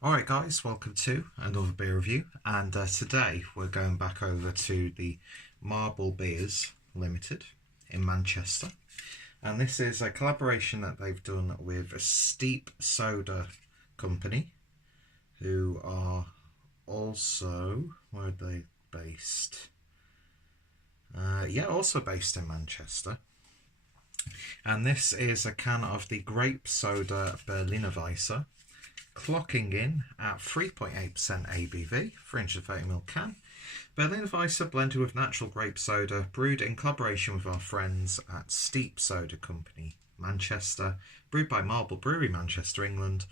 Alright guys, welcome to another beer review, and today we're going back over to the Marble Beers Limited in Manchester, and this is a collaboration that they've done with a Steep Soda company, who are also, where are they based? Also based in Manchester. And this is a can of the Grape Soda Berliner Weisse, clocking in at 3.8% ABV, 330ml can. Berliner Weisse blended with natural grape soda, brewed in collaboration with our friends at Steep Soda Company, Manchester, brewed by Marble Brewery, Manchester, England.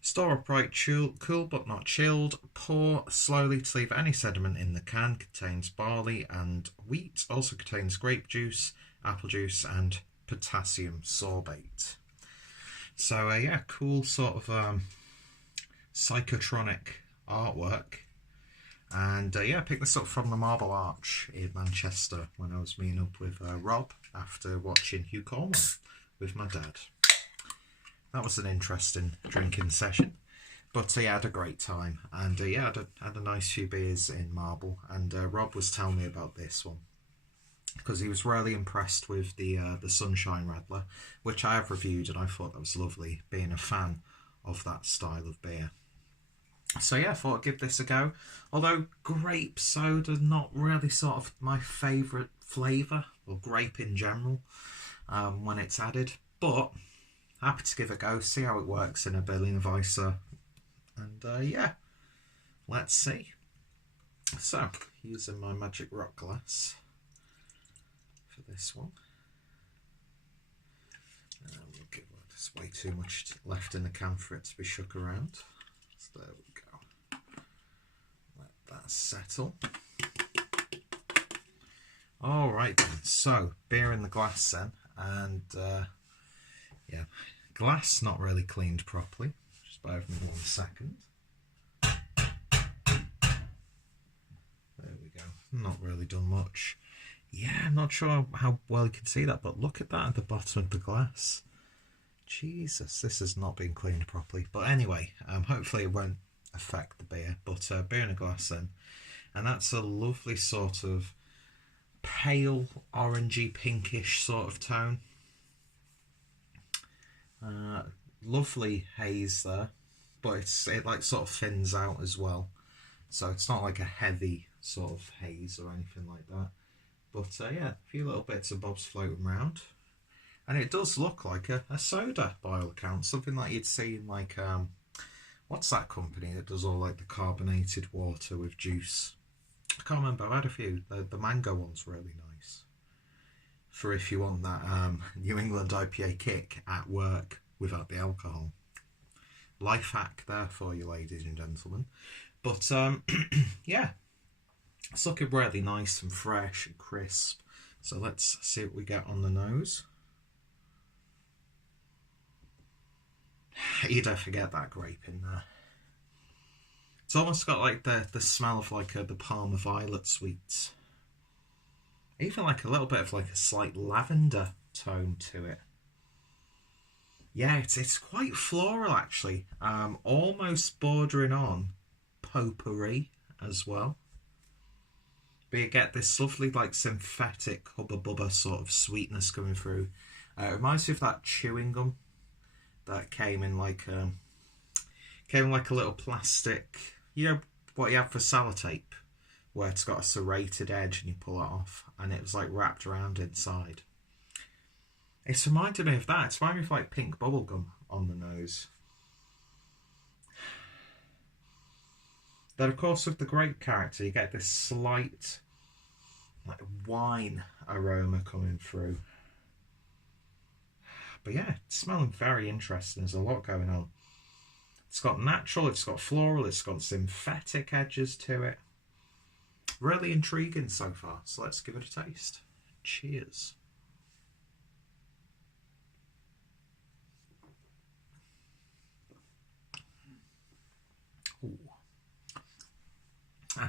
Store upright, cool but not chilled. Pour slowly to leave any sediment in the can. Contains barley and wheat. Also contains grape juice, apple juice, and potassium sorbate. So yeah, cool sort of psychotronic artwork. And I picked this up from the Marble Arch in Manchester when I was meeting up with Rob after watching Hugh Cornwall with my dad. That was an interesting drinking session, but I had a great time, and had a nice few beers in Marble. And Rob was telling me about this one because he was really impressed with the Sunshine Radler, which I have reviewed, and I thought that was lovely, being a fan of that style of beer. So yeah, I thought I'd give this a go. Although grape soda, not really sort of my favourite flavour, or grape in general, when it's added. But happy to give it a go, see how it works in a Berliner Weisse. And yeah, let's see. So, using my magic rock glass for this one. We'll give there's way too much left in the can for it to be shook around. So there we go. Let that settle. Alright then, so beer in the glass then, and yeah, glass not really cleaned properly. Just bear with me 1 second. There we go. Not really done much. Yeah, I'm not sure how well you can see that, but look at that at the bottom of the glass. Jesus, this has not been cleaned properly. But anyway, hopefully it won't affect the beer. But beer in a glass then. And that's a lovely sort of pale, orangey, pinkish sort of tone. Lovely haze there. But it like sort of thins out as well. So it's not like a heavy sort of haze or anything like that. But yeah, a few little bits of bobs floating around. And it does look like a soda by all accounts. Something like you'd see in like, what's that company that does all like the carbonated water with juice? I can't remember, I've had a few. The mango one's really nice. For if you want that New England IPA kick at work without the alcohol. Life hack there for you, ladies and gentlemen. But yeah, it's looking really nice and fresh and crisp. So let's see what we get on the nose. You don't forget that grape in there. It's almost got like the smell of like the Parma Violet sweets. Even like a little bit of like a slight lavender tone to it. Yeah, it's quite floral actually. Almost bordering on potpourri as well. But you get this lovely like synthetic hubba bubba sort of sweetness coming through. It reminds me of that chewing gum that came in like a little plastic, you know what you have for sellotape, where it's got a serrated edge and you pull it off, and it was like wrapped around inside. It's reminded me of that. It's reminded me of like pink bubblegum on the nose. Then of course with the grape character you get this slight like wine aroma coming through. But yeah, it's smelling very interesting. There's a lot going on. It's got natural, it's got floral, it's got synthetic edges to it. Really intriguing so far. So let's give it a taste. Cheers. Ooh.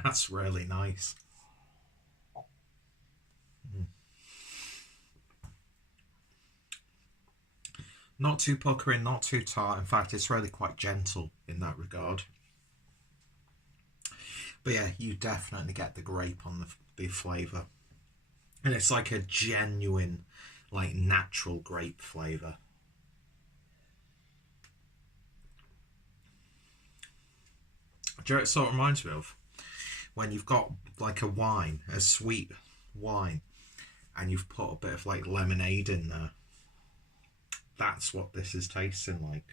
That's really nice. Not too puckering, not too tart. In fact, it's really quite gentle in that regard. But yeah, you definitely get the grape on the flavour. And it's like a genuine, like natural grape flavour. Do you know what it sort of reminds me of? When you've got like a wine, a sweet wine, and you've put a bit of like lemonade in there. That's what this is tasting like.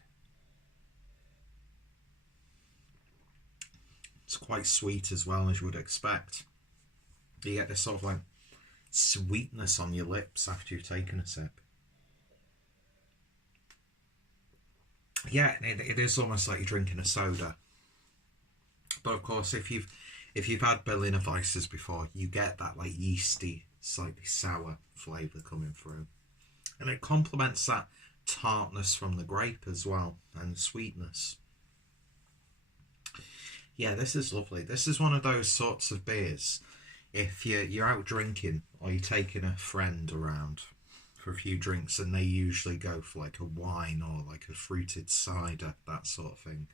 It's quite sweet as well, as you would expect. You get this sort of like sweetness on your lips after you've taken a sip. Yeah, it is almost like you're drinking a soda. But of course, if you've had Berliner Weisses before, you get that like yeasty, slightly sour flavour coming through. And it complements that tartness from the grape as well, and sweetness. Yeah, this is lovely. This is one of those sorts of beers. If you're out drinking or you're taking a friend around for a few drinks, and they usually go for like a wine or like a fruited cider, that sort of thing,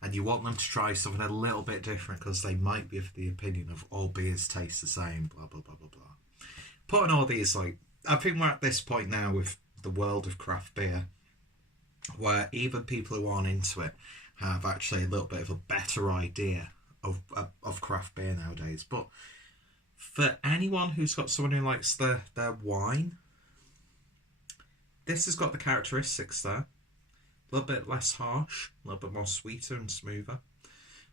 and you want them to try something a little bit different because they might be of the opinion of all beers taste the same, blah, blah, blah, blah, blah. Putting all these, like, I think we're at this point now with the world of craft beer where even people who aren't into it have actually a little bit of a better idea of craft beer nowadays. But for anyone who's got someone who likes their wine, this has got the characteristics there. A little bit less harsh, a little bit more sweeter and smoother.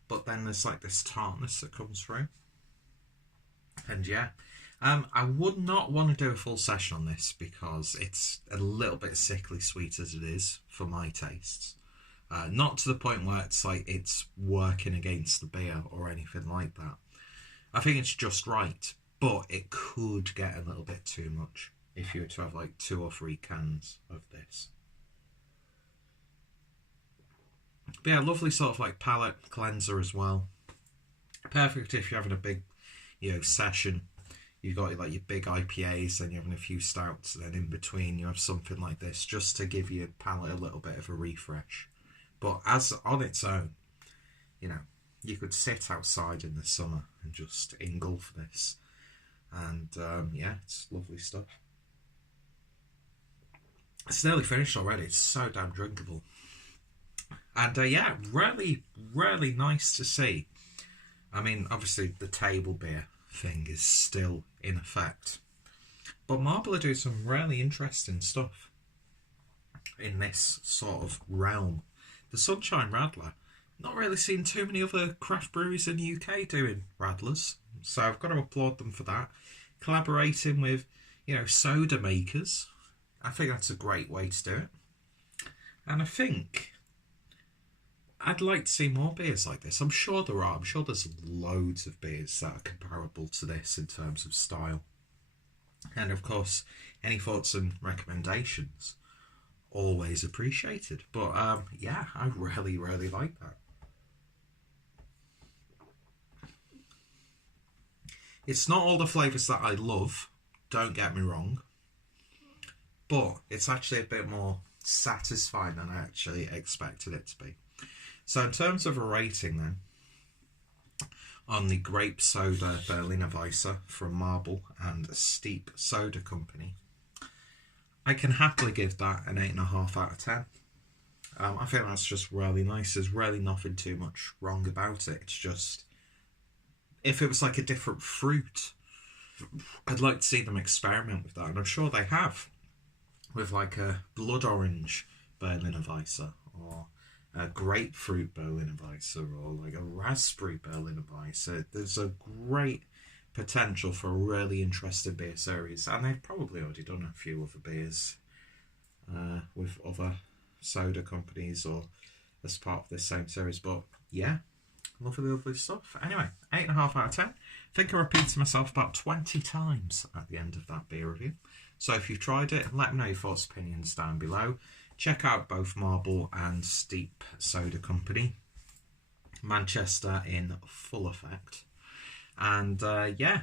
But then there's like this tartness that comes through. And yeah, I would not want to do a full session on this because it's a little bit sickly sweet as it is for my tastes. Not to the point where it's like it's working against the beer or anything like that. I think it's just right, but it could get a little bit too much if you were to have like 2 or 3 cans of this. But yeah, lovely sort of like palate cleanser as well. Perfect if you're having a big, session. You've got like your big IPAs, then you're having a few stouts, and then in between you have something like this, just to give your palate a little bit of a refresh. But as on its own, you could sit outside in the summer and just engulf this. And yeah, it's lovely stuff. It's nearly finished already. It's so damn drinkable. And yeah, really, really nice to see. I mean, obviously the table beer thing is still in effect. But Marble are doing some really interesting stuff in this sort of realm. The Sunshine Radler, not really seen too many other craft breweries in the UK doing Radlers. So I've got to applaud them for that. Collaborating with, soda makers. I think that's a great way to do it. And I think I'd like to see more beers like this. I'm sure there are. I'm sure there's loads of beers that are comparable to this in terms of style. And of course, any thoughts and recommendations, always appreciated. But yeah, I really, really like that. It's not all the flavours that I love, don't get me wrong. But it's actually a bit more satisfying than I actually expected it to be. So in terms of a rating then, on the Grape Soda Berliner Weisse from Marble and Steep Soda Company, I can happily give that an 8.5 out of 10. I think that's just really nice. There's really nothing too much wrong about it. It's just, if it was like a different fruit, I'd like to see them experiment with that. And I'm sure they have, with like a blood orange Berliner Weisse, or a grapefruit Berliner Weisse, or like a raspberry Berliner Weisse. There's a great potential for a really interesting beer series, and they've probably already done a few other beers with other soda companies or as part of this same series. But yeah, lovely, lovely stuff. Anyway, 8.5 out of 10. I think I repeated myself about 20 times at the end of that beer review. So if you've tried it, let me know your thoughts and opinions down below. Check out both Marble and Steep Soda Company, Manchester in full effect. And yeah,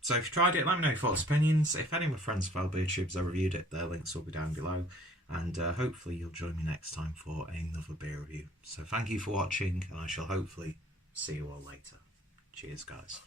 so if you tried it, let me know your thoughts and opinions. If any of my friends of fellow beer tubes have reviewed it, their links will be down below. and hopefully you'll join me next time for another beer review. So thank you for watching, and I shall hopefully see you all later. Cheers, guys.